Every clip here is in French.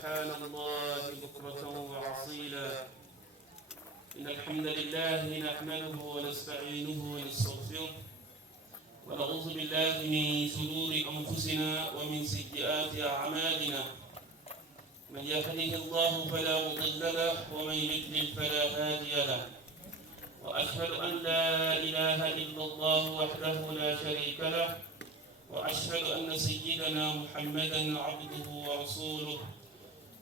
سبحان الله بكرة وأصيلا. إن الحمد لله نحمده ونستعينه ونستغفره ونعوذ بالله من شرور أنفسنا ومن سيئات أعمالنا. من يهده الله فلا مضل له ومن يضلل فلا هادي له. وأشهد أن لا إله إلا الله وحده لا شريك له، وأشهد أن سيدنا محمدا عبده ورسوله.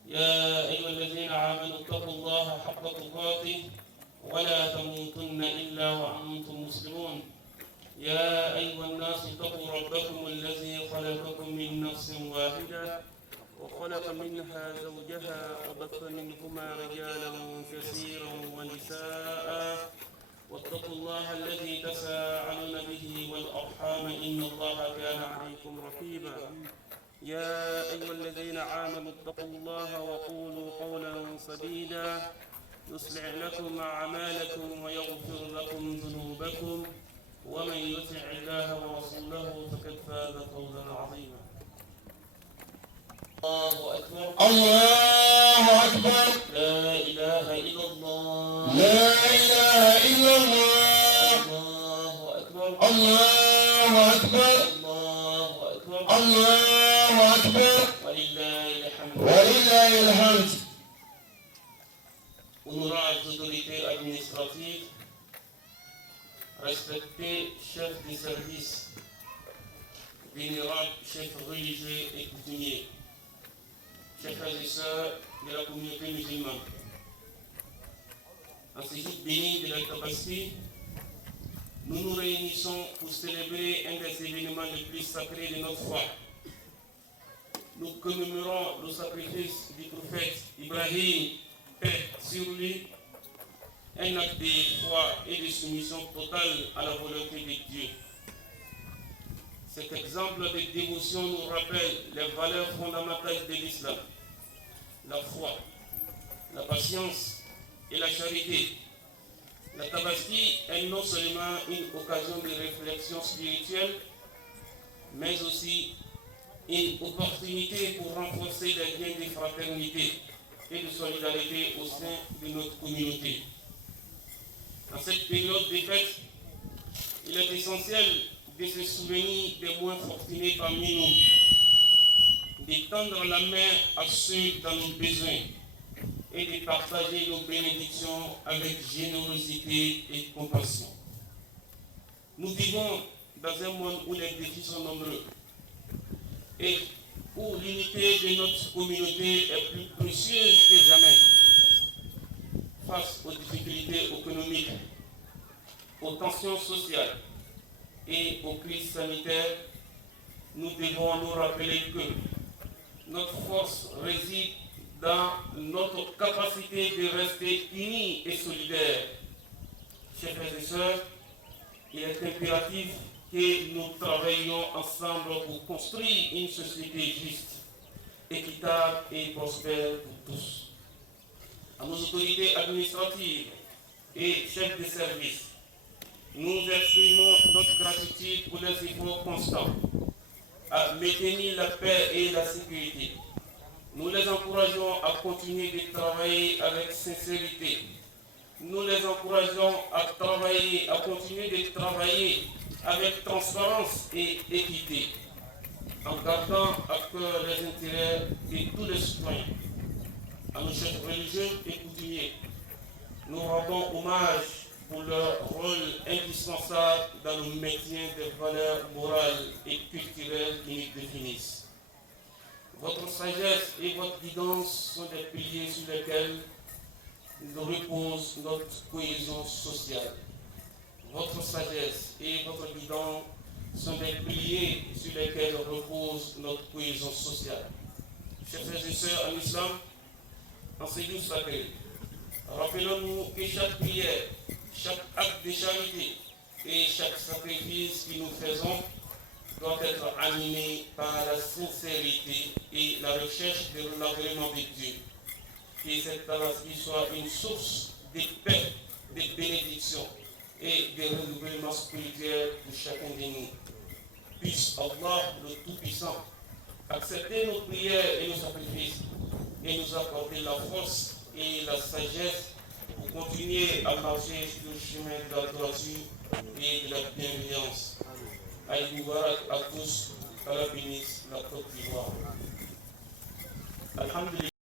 يا أيها الذين آمنوا اتقوا الله حق تقاته ولا تموتن إلا وأنتم مسلمون. يا أيها الناس اتقوا ربكم الذي خلقكم من نفس واحدة وخلق منها زوجها وبث منهما رجالا كثيرا ونساء، واتقوا الله الذي تساءلون به والأرحام إن الله كان عليكم رقيبا. يا أيها الذين آمنوا اتقوا الله وقولوا قولا سديدا يصلح لكم أعمالكم ويغفر لكم ذنوبكم، ومن يطع الله ورسوله فقد فاز فوزا عظيما. الله أكبر الله أكبر. لا إله إلا الله. لا إله إلا الله. الله أكبر الله أكبر. الله أكبر الله أكبر. ولله الحمد. ولله الحمد. Honorables autorités administratives, respectés chefs de service, vénérables chefs religieux et coutumiers, chers frères et sœurs de la communauté musulmane, en ce jour béni de la Tabaski, nous nous réunissons pour célébrer un des événements les plus sacrés de notre foi. Nous commémorons le sacrifice du prophète Ibrahim, paix sur lui, un acte de foi et de soumission totale à la volonté de Dieu. Cet exemple de dévotion nous rappelle les valeurs fondamentales de l'islam, la foi, la patience et la charité. La Tabaski est non seulement une occasion de réflexion spirituelle, mais aussi une opportunité pour renforcer les liens de fraternité et de solidarité au sein de notre communauté. En cette période de fête, il est essentiel de se souvenir des moins fortunés parmi nous, de tendre la main à ceux dans nos besoins et de partager nos bénédictions avec générosité et compassion. Nous vivons dans un monde où les défis sont nombreux et où l'unité de notre communauté est plus précieuse que jamais. Face aux difficultés économiques, aux tensions sociales et aux crises sanitaires, nous devons nous rappeler que notre force réside dans notre capacité de rester unis et solidaires. Chers frères et sœurs, il est impératif que nous travaillions ensemble pour construire une société juste, équitable et prospère pour tous. À nos autorités administratives et chefs de service, nous exprimons notre gratitude pour les efforts constants à maintenir la paix et la sécurité. Nous les encourageons à continuer de travailler avec sincérité. Nous les encourageons à continuer de travailler avec transparence et équité, en gardant à cœur les intérêts de tous les citoyens. À nos chefs religieux et coutumiers, nous rendons hommage pour leur rôle indispensable dans le maintien des valeurs morales et culturelles qui nous définissent. Votre sagesse et votre guidance sont des piliers sur lesquels repose notre cohésion sociale. Votre sagesse et votre guidance sont des piliers sur lesquels repose notre cohésion sociale. Chers frères et sœurs en islam, en ce jour sacré, rappelons-nous que chaque prière, chaque acte de charité et chaque sacrifice que nous faisons doit être animé par la sincérité et la recherche de l'agrément de Dieu. Que cette Tabaski soit une source de paix, de bénédiction et de renouvellement spirituel pour chacun de nous. Puisse Allah, le Tout-Puissant, accepter nos prières et nos sacrifices et nous accorder la force et la sagesse pour continuer à marcher sur le chemin de la droiture et de la bienveillance. Aïe Moubarak à tous, qu'Allah bénisse la Côte d'Ivoire. Alhamdulillah.